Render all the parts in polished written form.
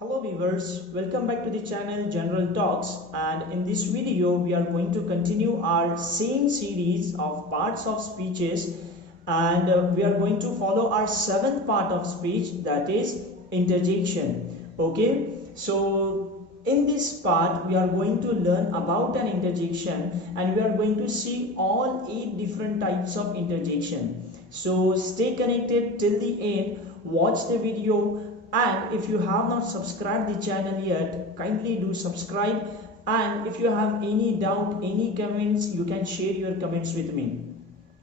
Hello viewers, welcome back to the channel General Talks, and in this video we are going to continue our same series of parts of speeches, and we are going to follow our seventh part of speech, that is interjection. Okay, so in this part we are going to learn about an interjection and we are going to see all 8 different types of interjection. So stay connected till the end, watch the video, and if you have not subscribed the channel yet, kindly do subscribe, and if you have any doubt, any comments, you can share your comments with me.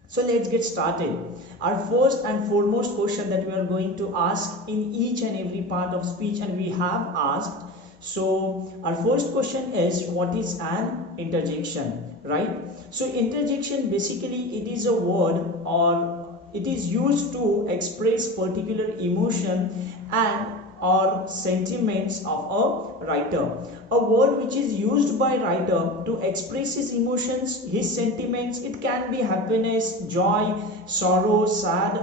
So let's get started. Our first and foremost question that we are going to ask in each and every part of speech, and we have asked, so our first question is, what is an interjection, right? So interjection, basically it is a word or it is used to express particular emotion and or sentiments of a writer. A word which is used by writer to express his emotions, his sentiments. It can be happiness, joy, sorrow, sad,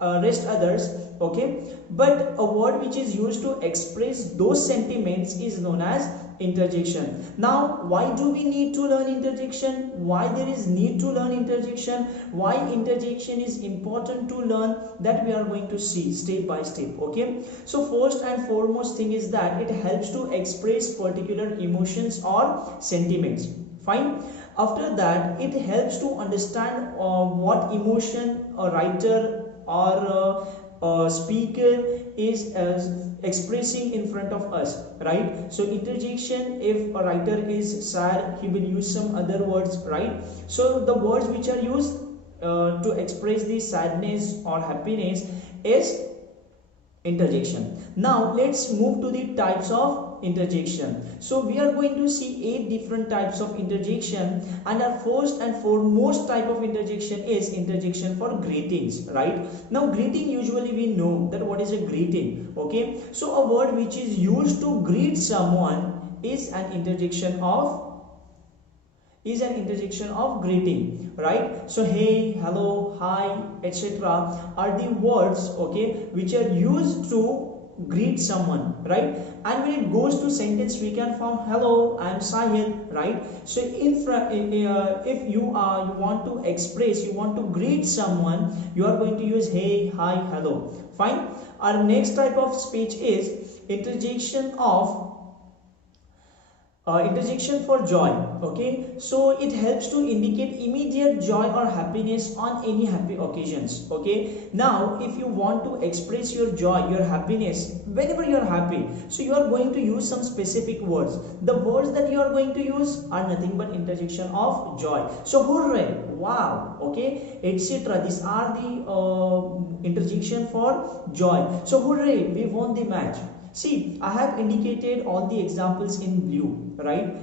and rest others. Okay, but a word which is used to express those sentiments is known as interjection. Now why do we need to learn interjection? Why there is need to learn interjection? Why interjection is important to learn? That we are going to see step by step. Okay, so first and foremost thing is that it helps to express particular emotions or sentiments. Fine. After that, it helps to understand what emotion a writer or a speaker is expressing in front of us, right? So interjection, if a writer is sad, he will use some other words, right? So the words which are used to express the sadness or happiness is interjection. Now let's move to the types of interjection. So we are going to see 8 different types of interjection, and our first and foremost type of interjection is interjection for greetings, right? Now greeting, usually we know that what is a greeting. Okay, so a word which is used to greet someone is an interjection of greeting, right? So hey, hello, hi, etc. are the words, okay, which are used to greet someone, right? And when it goes to sentence, we can form hello, I am Sahil, right? So if you want to express, you want to greet someone, you are going to use hey, hi, hello. Fine. Our next type of speech is interjection for joy. Okay, so it helps to indicate immediate joy or happiness on any happy occasions. Okay, now if you want to express your joy, your happiness whenever you are happy, so you are going to use some specific words. The words that you are going to use are nothing but interjection of joy. So hooray, wow, okay, etc. These are the interjection for joy. So hooray, we won the match. See, I have indicated all the examples in blue, right?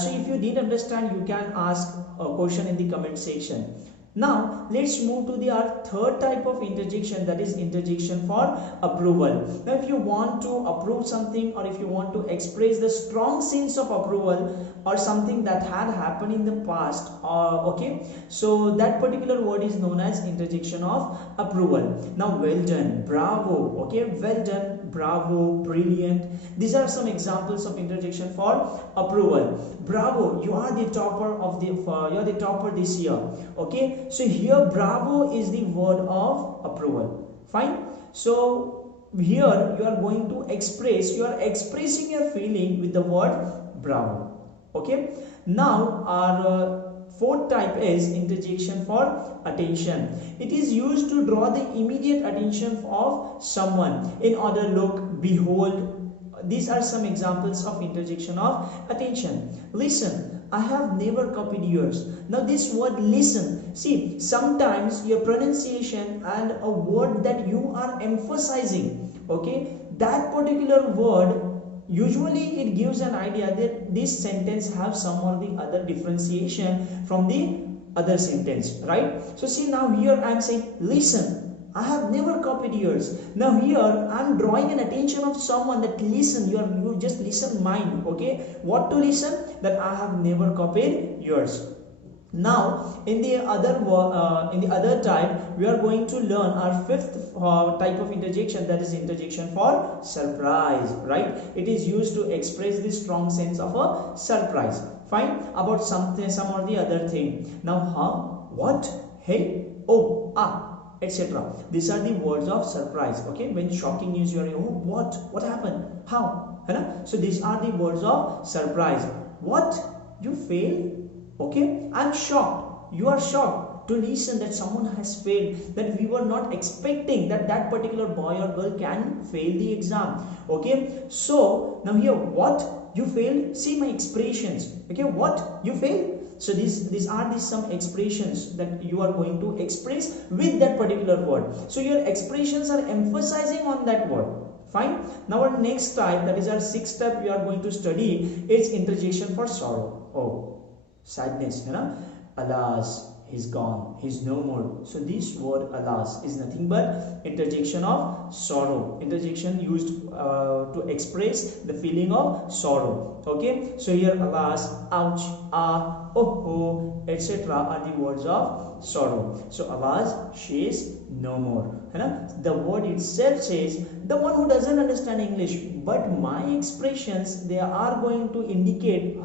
So if you didn't understand, you can ask a question in the comment section. Now let's move to our third type of interjection, that is interjection for approval. Now if you want to approve something, or if you want to express the strong sense of approval or something that had happened in the past, okay, so that particular word is known as interjection of approval. Now well done, bravo, okay, well done, bravo, brilliant. These are some examples of interjection for approval. Bravo, you are the topper of the you are the topper this year. Okay, so here bravo is the word of approval. Fine. So here you are going to express, you are expressing your feeling with the word bravo. Okay, now our fourth type is interjection for attention. It is used to draw the immediate attention of someone in order, look, behold. These are some examples of interjection of attention. Listen, I have never copied yours. Now this word listen, see, sometimes your pronunciation and a word that you are emphasizing, okay, that particular word, usually it gives an idea that this sentence have some or the other differentiation from the other sentence, right? So see, now here I am saying listen, I have never copied yours. Now here I am drawing an attention of someone that listen, you just listen mine. Okay, what to listen? That I have never copied yours. Now in the other type we are going to learn our fifth type of interjection, that is interjection for surprise, right? It is used to express the strong sense of a surprise, fine, about something, some or the other thing. Now what, hey, oh, etc. These are the words of surprise. Okay, when shocking news you are, oh, what happened, how, so these are the words of surprise. What, you failed? Okay, I'm shocked, you are shocked to listen that someone has failed, that we were not expecting that that particular boy or girl can fail the exam. Okay, so now here, what, you failed, see my expressions. Okay, what, you failed. So these are the some expressions that you are going to express with that particular word. So your expressions are emphasizing on that word. Fine. Now our next type, that is our sixth type we are going to study, is interjection for sorrow. Oh, sadness, alas, he's gone, he's no more. So this word alas is nothing but interjection of sorrow, interjection used to express the feeling of sorrow. Okay, so here alas, ouch, ah, oh, etc. are the words of sorrow. So alas, she is no more. The word itself says the one who doesn't understand English, but my expressions, they are going to indicate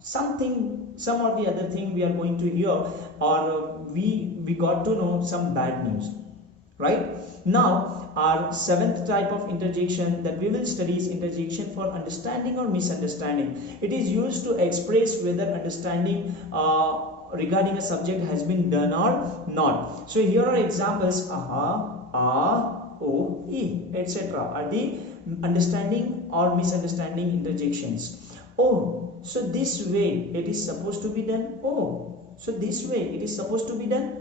something, some or the other thing we are going to hear, or we got to know some bad news, right? Now our seventh type of interjection that we will study is interjection for understanding or misunderstanding. It is used to express whether understanding regarding a subject has been done or not. So here are examples: aha, ah, oh, e, etc. are the understanding or misunderstanding interjections. Oh, so this way it is supposed to be done. Oh, so this way it is supposed to be done.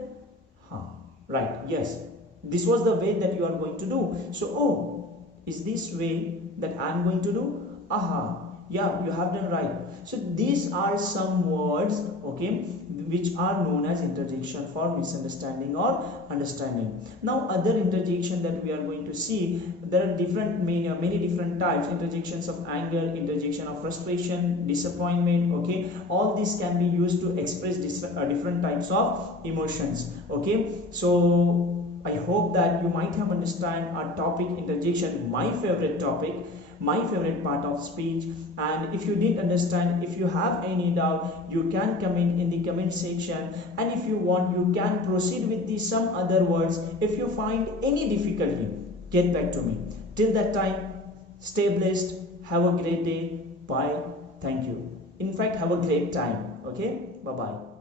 Right, yes, this was the way that you are going to do. So oh, is this way that I am going to do? Aha, yeah, you have done right. So these are some words, okay, which are known as interjection for misunderstanding or understanding. Now other interjection that we are going to see, there are many different types: interjections of anger, interjection of frustration, disappointment. Okay, all these can be used to express different types of emotions. Okay, so I hope that you might have understand our topic interjection, my favorite topic, my favorite part of speech. And if you didn't understand, if you have any doubt, you can comment in the comment section, and if you want, you can proceed with the some other words. If you find any difficulty, get back to me. Till that time, stay blessed, have a great day, bye, thank you. In fact, have a great time. Okay, bye bye.